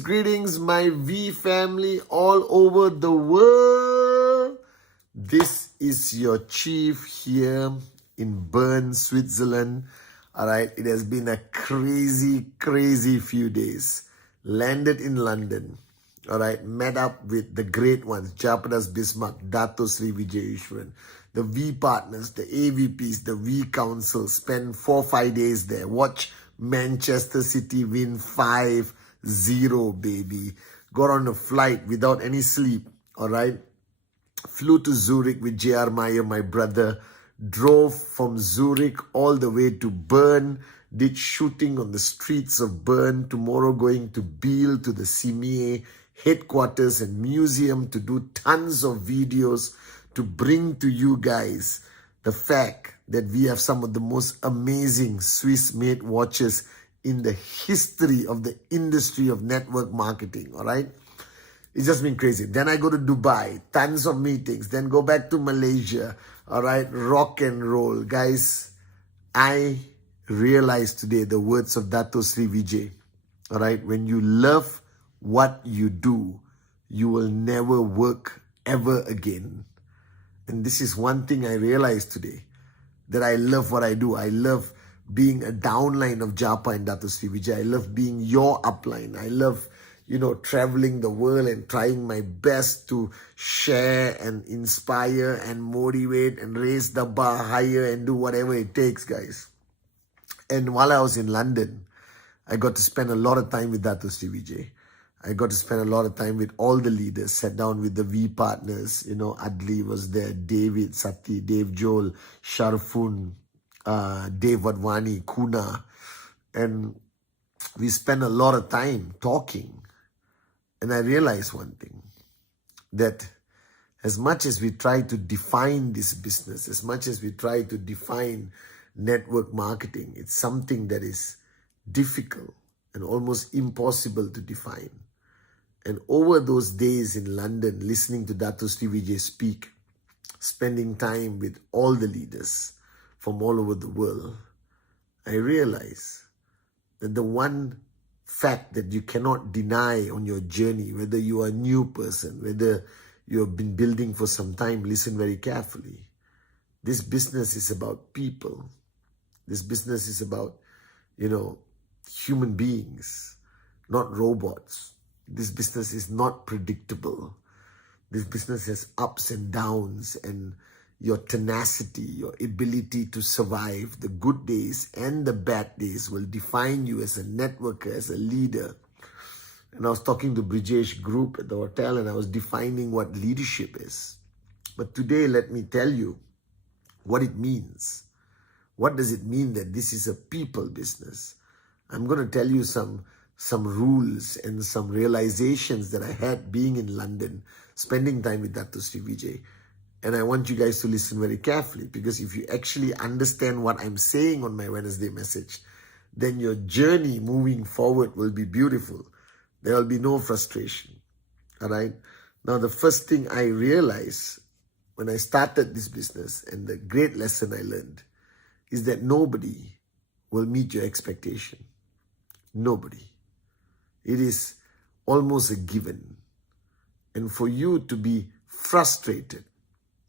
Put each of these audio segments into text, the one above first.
Greetings, my V family all over the world. This is your chief here in Bern, Switzerland. All right, it has been a crazy few days. Landed in London. All right, met up with the great ones, Japadas Bismarck, Dato Sri Vijay Ishwaran, the V partners, the AVPs, the V council. Spent 4-5 days there. Watch Manchester City win 5-0, baby. Got on a flight without any sleep. All right. Flew to Zurich with J.R. Meyer, my brother. Drove from Zurich all the way to Bern. Did shooting on the streets of Bern. Tomorrow going to Biel, to the CME headquarters and museum to do tons of videos to bring to you guys the fact that we have some of the most amazing Swiss-made watches in the history of the industry of network marketing, all right? It's just been crazy. Then I go to Dubai, tons of meetings, then go back to Malaysia, all right? Rock and roll. Guys, I realized today the words of Dato Sri Vijay, all right? When you love what you do, you will never work ever again. And this is one thing I realized today, that I love what I do. I love being a downline of Japa and Dato Sri Vijay. I love being your upline. I love, traveling the world and trying my best to share and inspire and motivate and raise the bar higher and do whatever it takes, guys. And while I was in London, I got to spend a lot of time with Dato Sri Vijay. I got to spend a lot of time with all the leaders, sat down with the V partners. Adli was there, David, Sati, Dave Joel, Sharfun, Dave Wadhwani, Kuna. And we spent a lot of time talking. And I realized one thing, that as much as we try to define this business, as much as we try to define network marketing, it's something that is difficult and almost impossible to define. And over those days in London, listening to Dato Sri Vijay speak, spending time with all the leaders from all over the world, I realized that the one fact that you cannot deny on your journey, whether you are a new person, whether you have been building for some time, listen very carefully. This business is about people. This business is about, human beings, not robots. This business is not predictable. This business has ups and downs, and your tenacity, your ability to survive the good days and the bad days will define you as a networker, as a leader. And I was talking to Brijesh Group at the hotel, and I was defining what leadership is. But today, let me tell you what it means. What does it mean that this is a people business? I'm going to tell you some rules and some realizations that I had being in London, spending time with Dato Sri Vijay. And I want you guys to listen very carefully, because if you actually understand what I'm saying on my Wednesday message, then your journey moving forward will be beautiful. There will be no frustration. All right. Now, the first thing I realized when I started this business, and the great lesson I learned, is that nobody will meet your expectation. Nobody. It is almost a given. And for you to be frustrated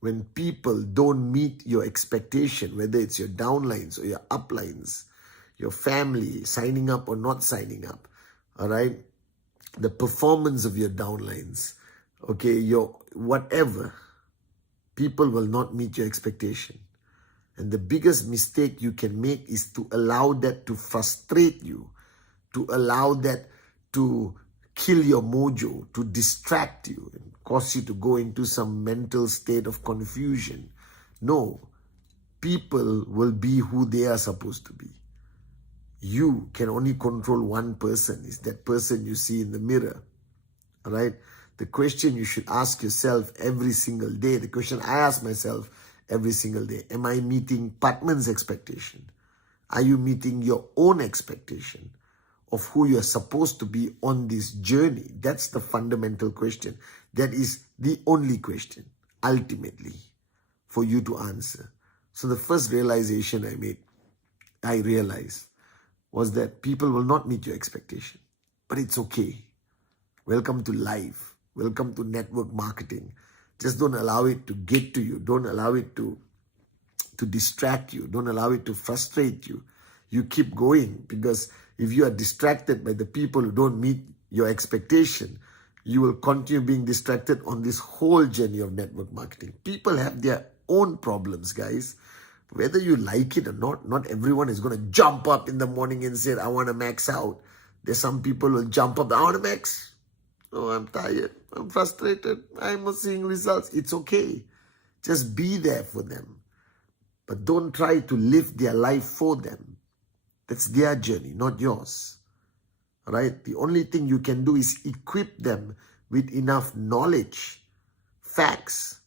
when people don't meet your expectation, whether it's your downlines or your uplines, your family signing up or not signing up, all right? The performance of your downlines, okay, your whatever, people will not meet your expectation. And the biggest mistake you can make is to allow that to frustrate you, to allow that to kill your mojo, to distract you and cause you to go into some mental state of confusion. No, people will be who they are supposed to be. You can only control one person. Is that person you see in the mirror. All right? The question you should ask yourself every single day, the question I ask myself every single day, am I meeting Patman's expectation? Are you meeting your own expectation of who you're supposed to be on this journey? That's the fundamental question. That is the only question, ultimately, for you to answer. So the first realization I realized, was that people will not meet your expectation. But it's okay. Welcome to life. Welcome to network marketing. Just don't allow it to get to you. Don't allow it to distract you. Don't allow it to frustrate you. You keep going, because if you are distracted by the people who don't meet your expectation, you will continue being distracted on this whole journey of network marketing. People have their own problems, guys. Whether you like it or not everyone is going to jump up in the morning and say, I want to max out. There's some people who will jump up, I want to max. Oh, I'm tired. I'm frustrated. I'm not seeing results. It's okay. Just be there for them. But don't try to live their life for them. That's their journey, not yours. All right? The only thing you can do is equip them with enough knowledge, facts,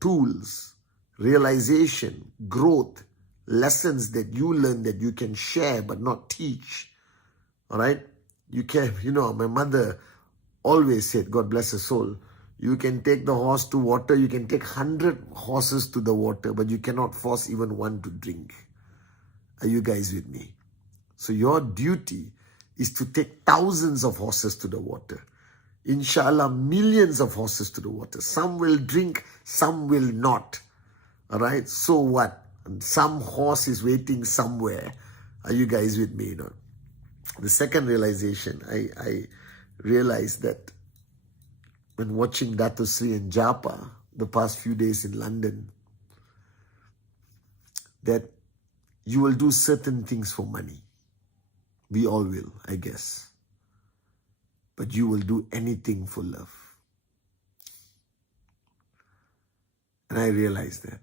tools, realization, growth, lessons that you learn that you can share but not teach. All right? You can, my mother always said, God bless her soul, you can take the horse to water, you can take 100 horses to the water, but you cannot force even one to drink. Are you guys with me? So your duty is to take thousands of horses to the water. Inshallah, millions of horses to the water. Some will drink, some will not. All right, so what? Some horse is waiting somewhere. Are you guys with me? The second realization, I realized that when watching Dato Sri and Japa the past few days in London, that you will do certain things for money. We all will, I guess. But you will do anything for love. And I realized that.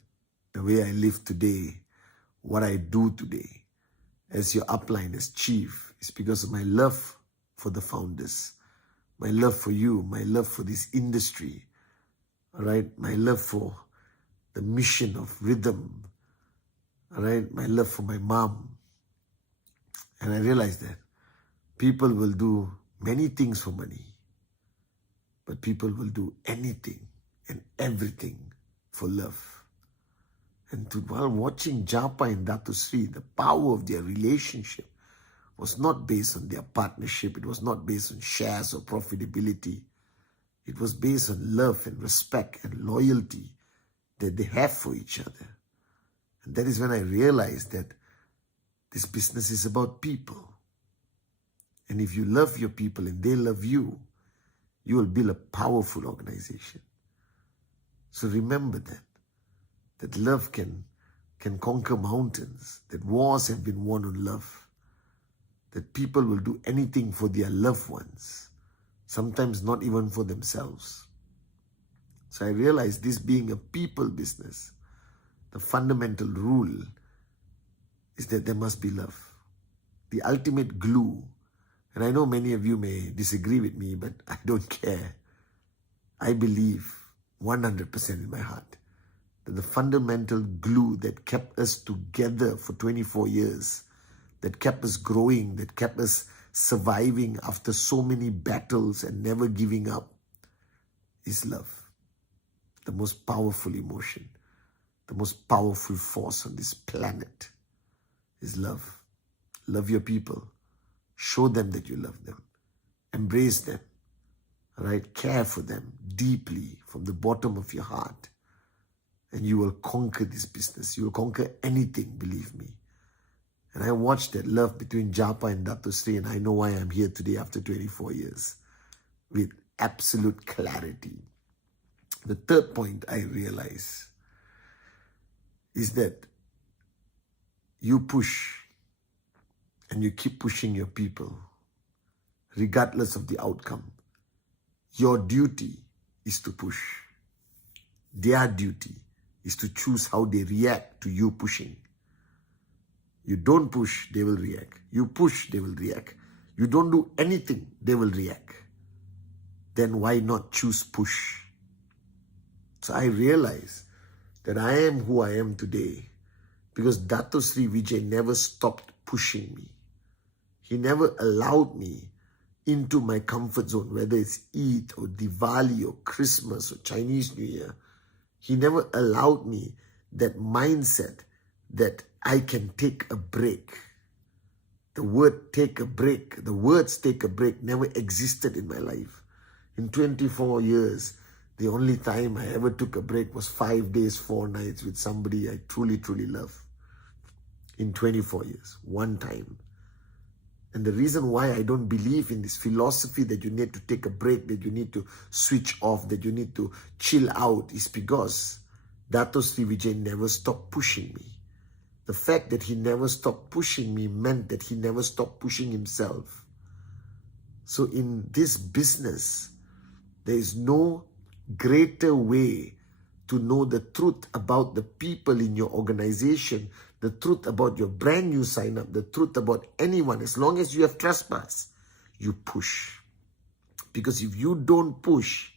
The way I live today, what I do today, as your upline, as chief, is because of my love for the founders, my love for you, my love for this industry, all right, my love for the mission of rhythm, all right, my love for my mom. And I realized that people will do many things for money, but people will do anything and everything for love. And while watching Japa and Dato Sri, the power of their relationship was not based on their partnership. It was not based on shares or profitability. It was based on love and respect and loyalty that they have for each other. And that is when I realized that this business is about people. And if you love your people and they love you, you will build a powerful organization. So remember that love can conquer mountains, that wars have been won on love, that people will do anything for their loved ones, sometimes not even for themselves. So I realized this being a people business, the fundamental rule is that there must be love. The ultimate glue, and I know many of you may disagree with me, but I don't care. I believe 100% in my heart that the fundamental glue that kept us together for 24 years, that kept us growing, that kept us surviving after so many battles and never giving up, is love. The most powerful emotion, the most powerful force on this planet is love. Love your people. Show them that you love them. Embrace them. All right? Care for them deeply from the bottom of your heart. And you will conquer this business. You will conquer anything, believe me. And I watched that love between Japa and Dato Sri, and I know why I'm here today after 24 years with absolute clarity. The third point I realize is that you push and you keep pushing your people regardless of the outcome. Your duty is to push. Their duty is to choose how they react to you pushing. You don't push, they will react. You push, they will react. You don't do anything, they will react. Then why not choose push? So I realize that I am who I am today because Dato Sri Vijay never stopped pushing me. He never allowed me into my comfort zone, whether it's Eid or Diwali or Christmas or Chinese New Year. He never allowed me that mindset that I can take a break. The word take a break, the words take a break never existed in my life. In 24 years, the only time I ever took a break was 5 days, 4 nights with somebody I truly, truly love. In 24 years, one time. And the reason why I don't believe in this philosophy that you need to take a break, that you need to switch off, that you need to chill out is because Dato Sri Vijay never stopped pushing me. The fact that he never stopped pushing me meant that he never stopped pushing himself. So in this business, there is no greater way to know the truth about the people in your organization, the truth about your brand new sign up, the truth about anyone. As long as you have trespass, you push. Because if you don't push,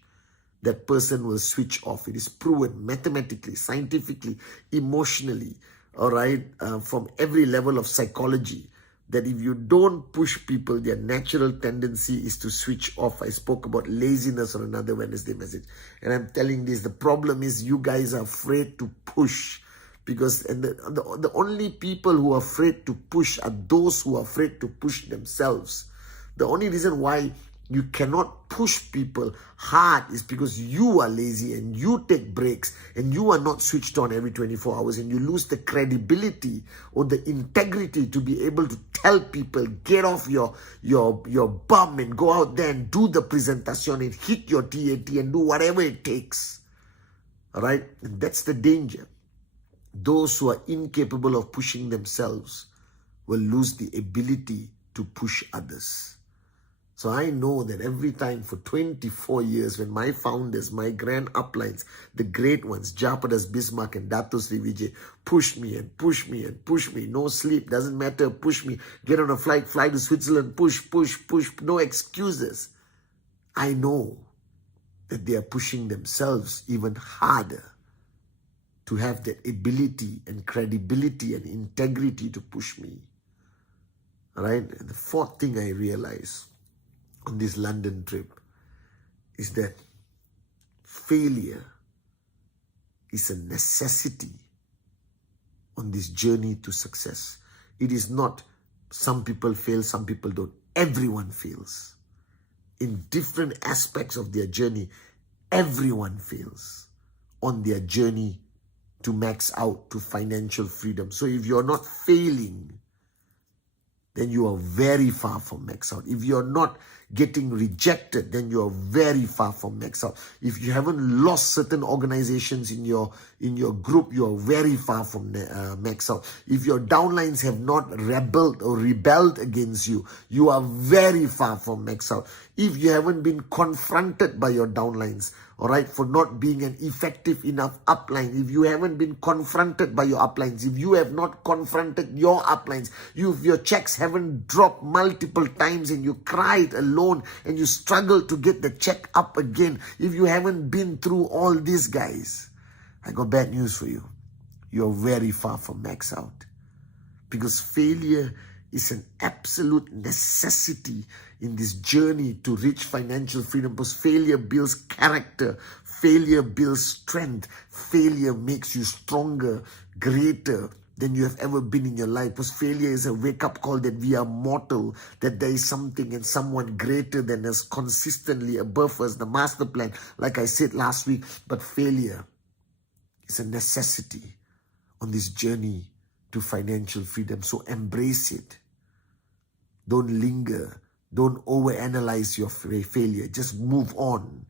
that person will switch off. It is proven mathematically, scientifically, emotionally, all right, from every level of psychology, that if you don't push people, their natural tendency is to switch off. I spoke about laziness on another Wednesday message. And I'm telling this, the problem is you guys are afraid to push. Because the only people who are afraid to push are those who are afraid to push themselves. The only reason why you cannot push people hard is because you are lazy and you take breaks and you are not switched on every 24 hours and you lose the credibility or the integrity to be able to tell people, get off your bum and go out there and do the presentation and hit your TAT and do whatever it takes. All right? And that's the danger. Those who are incapable of pushing themselves will lose the ability to push others. So I know that every time for 24 years when my founders, my grand uplines, the great ones, Japadas, Bismarck and Dato Sri Vijay pushed me and pushed me and pushed me. No sleep, doesn't matter, push me. Get on a flight, fly to Switzerland, push, no excuses. I know that they are pushing themselves even harder to have that ability and credibility and integrity to push me. All right? And the fourth thing I realized on this London trip is that failure is a necessity on this journey to success. It is not some people fail, some people don't. Everyone fails. In different aspects of their journey, everyone fails on their journey to max out to financial freedom. So if you're not failing, then you are very far from max out. If you're not getting rejected, then you are very far from max out. If you haven't lost certain organizations in your group, you are very far from max out. If your downlines have not rebelled against you, you are very far from max out. If you haven't been confronted by your downlines, all right, for not being an effective enough upline, if you haven't been confronted by your uplines, if you have not confronted your uplines, if your checks haven't dropped multiple times and you cried alone and you struggled to get the check up again, if you haven't been through all this, guys, I got bad news for you. You're very far from max out. Because failure is an absolute necessity in this journey to reach financial freedom, because failure builds character, failure builds strength, failure makes you stronger, greater than you have ever been in your life. Because failure is a wake-up call that we are mortal, that there is something and someone greater than us, consistently above us, the master plan, like I said last week. But failure is a necessity on this journey to financial freedom. So embrace it. Don't linger. Don't overanalyze your failure. Just move on.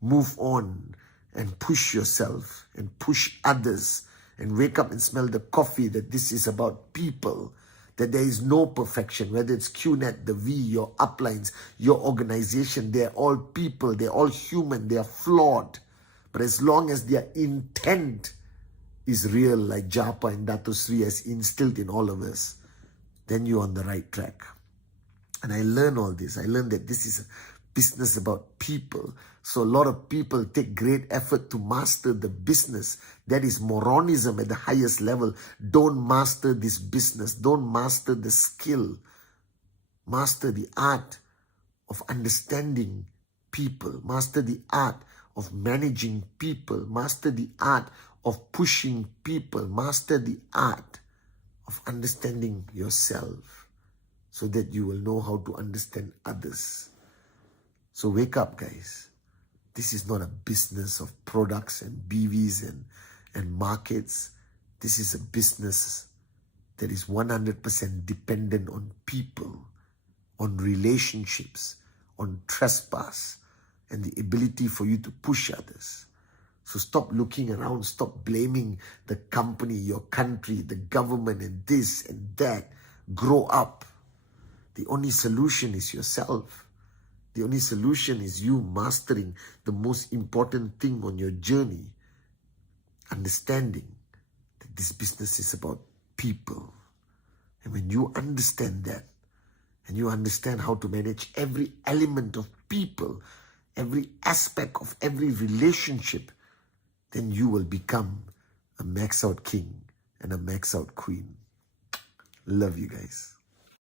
Move on and push yourself and push others and wake up and smell the coffee, that this is about people, that there is no perfection, whether it's QNet, the V, your uplines, your organization, they're all people, they're all human, they're flawed. But as long as their intent is real, like Japa and Dato Sri has instilled in all of us, then you're on the right track. And I learned all this. I learned that this is a business about people. So a lot of people take great effort to master the business. That is moronism at the highest level. Don't master this business. Don't master the skill. Master the art of understanding people. Master the art of managing people. Master the art of pushing people. Master the art of understanding yourself, so that you will know how to understand others. So wake up, guys. This is not a business of products and BVs and markets. This is a business that is 100% dependent on people, on relationships, on trespass, and the ability for you to push others. So stop looking around, stop blaming the company, your country, the government, and this and that. Grow up. The only solution is yourself. The only solution is you mastering the most important thing on your journey. Understanding that this business is about people. And when you understand that, and you understand how to manage every element of people, every aspect of every relationship, then you will become a max out king and a max out queen. Love you guys.